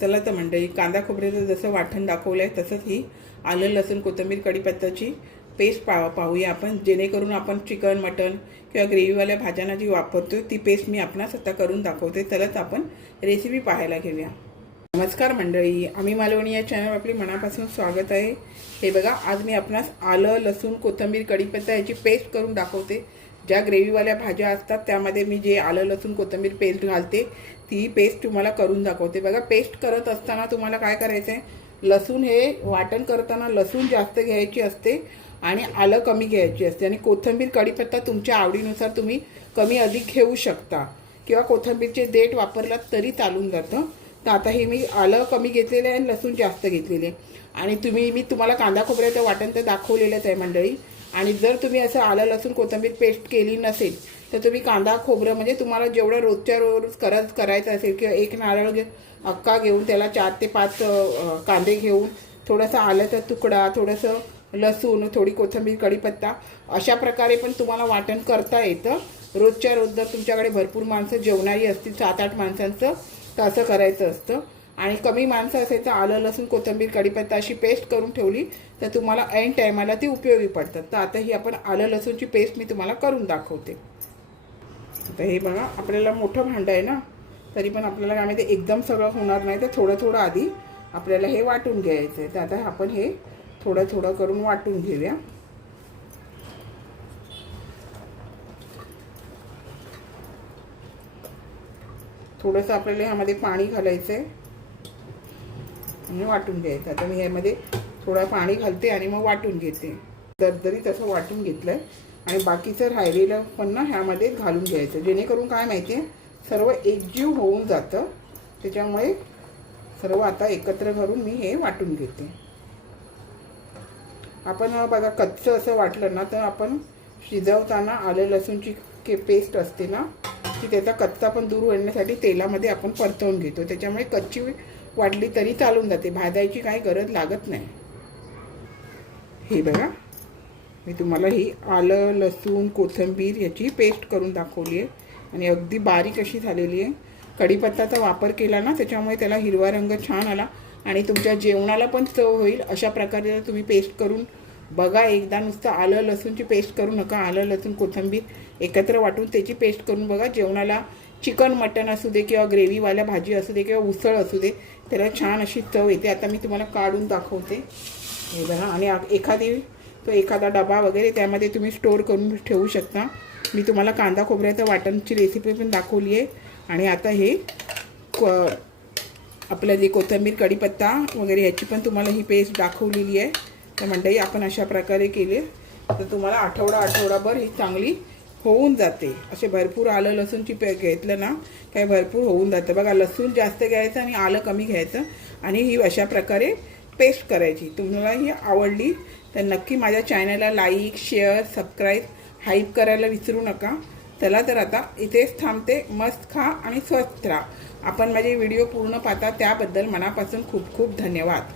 चला तर मंडळी, कांदा खोबऱ्याचं जसं वाटण दाखवलं आहे तसंच ही आलं लसूण कोथिंबीर कढीपत्त्याची पेस्ट पाहूया आपण, जेणेकरून आपण चिकन मटन किंवा ग्रेव्हीवाल्या भाज्यांना जी वापरतो ती पेस्ट मी आपणास आता करून दाखवते. चलाच आपण रेसिपी पाहायला घेऊया. नमस्कार मंडळी, आम्ही मालवणी या चॅनल आपली मनापासून स्वागत आहे. हे बघा, आज मी आपणास आलं लसूण कोथिंबीर कढीपत्ता याची पेस्ट करून दाखवते. ज्या ग्रेव्हीवाल्या भाज्या असतात त्यामध्ये मी जे आलं लसूण कोथिंबीर पेस्ट घालते ती पेस्ट तुम्हाला करून दाखवते. बघा, पेस्ट करत असताना तुम्हाला काय करायचं आहे, लसूण हे वाटण करताना लसूण जास्त घ्यायची असते आणि आलं कमी घ्यायची असते, आणि कोथिंबीर कढीपत्ता तुमच्या आवडीनुसार तुम्ही कमी अधिक घेऊ शकता, किंवा कोथिंबीरचे देठ वापरलात तरी चालून जातं. तर आता हे मी आलं कमी घेतलेलं आहे आणि लसूण जास्त घेतलेले आहे. आणि मी तुम्हाला कांदा खोबऱ्याचं वाटण तर दाखवलेलंच आहे मंडळी. आणि जर तुम्ही असं आलं लसूण कोथिंबीर पेस्ट केली नसेल तर तुम्ही कांदा खोबरं म्हणजे तुम्हाला जेवढं रोजच्या रोज करायचं असेल, किंवा एक नारळ अक्का घेऊन त्याला 4 ते 5 कांदे घेऊन थोडंसं आल्याचा तुकडा, थोडंसं लसूण, थोडी कोथिंबीर कढीपत्ता, अशा प्रकारे पण तुम्हाला वाटण करता येतं. रोजच्या रोज जर तुमच्याकडे भरपूर माणसं जेवणारी असतील, 7-8 माणसांचं, तर असं करायचं असतं. आणि कमी माणसं असेल तर आलं लसूण कोथिंबीर कढीपत्ता अशी पेस्ट करून ठेवली तर तुम्हाला ऐन टायमाला ती उपयोगी पडतात. तर आता ही आपण आलं लसूणची पेस्ट मी तुम्हाला करून दाखवते. आता हे बघा, आपल्याला मोठं भांडं आहे ना, तरी पण आपल्याला यामध्ये एकदम सगळं होणार नाही, तर थोडं थोडं आधी आपल्याला हे वाटून घ्यायचं आहे. तर आता आपण हे थोडं थोडं करून वाटून घेऊया. थोडंसं आपल्याला ह्यामध्ये पाणी घालायचं आहे आणि वाटून घ्यायचं. आता मी यामध्ये थोडं पाणी घालते आणि मग वाटून घेते. दरदरीत असं वाटून घेतलं आहे आणि बाकीचं राहिलेलं पण ना ह्यामध्ये घालून घ्यायचं, जेणेकरून काय माहिती आहे, सर्व एकजीव होऊन जातं. त्याच्यामुळे सर्व आता एकत्र करून मी हे वाटून घेते. आपण बघा, कच्चं असं वाटलं ना तर आपण शिजवताना आलं लसूणची पेस्ट असते ना, की त्याचा कच्चा पण दूर होण्यासाठी तेलामध्ये आपण परतवून घेतो. त्याच्यामुळे कच्ची वाटली तरी चालून जाते, भाजायची काही गरज लागत नाही. हे बघा, मी तुम्हाला ही आलं लसूण कोथिंबीर याची पेस्ट करून दाखवली आहे आणि अगदी बारीक अशी झालेली आहे. कढीपत्त्याचा वापर केला ना, त्याच्यामुळे त्याला हिरवा रंग छान आला आणि तुमच्या जेवणाला पण चव होईल. अशा प्रकारे तुम्ही पेस्ट करून बघा एकदा. नुसतं आलं लसूणची पेस्ट करू नका, आलं लसूण कोथिंबीर एकत्र वाटून त्याची पेस्ट करून बघा. जेवणाला चिकन मटन असू दे, किंवा ग्रेव्हीवाल्या भाजी असू दे, किंवा उसळ असू दे, त्याला छान अशी चव येते. आता मी तुम्हाला काढून दाखवते. हे बघा, आणि एखादा डबा वगैरे त्यामध्ये तुम्ही स्टोअर करून ठेवू शकता. मी तुम्हाला कांदा खोबऱ्याचं वाटणची रेसिपी पण दाखवली आहे. आणि आता हे आपलं जे कोथिंबीर कढीपत्ता वगैरे ह्याची पण तुम्हाला ही पेस्ट दाखवलेली आहे. तर मंडळी, आपण अशा प्रकारे केले तर तुम्हाला आठवडाभर ही चांगली होऊन जाते. असे भरपूर आलं लसूणची घेतलं ना, काय भरपूर होऊन जातं. बघा, लसूण जास्त घ्यायचं आणि आलं कमी घ्यायचं, आणि ही अशा प्रकारे पेस्ट करायची. तुम्हाला ही आवडली तर नक्की माझ्या चॅनलला लाईक, शेअर, सबस्क्राईब, हाईप करायला विसरू नका. चला तर आता इथेच थांबते. मस्त खा आणि स्वस्थ राहा. आपण माझे व्हिडिओ पूर्ण पाहता त्याबद्दल मनापासून खूप खूप धन्यवाद.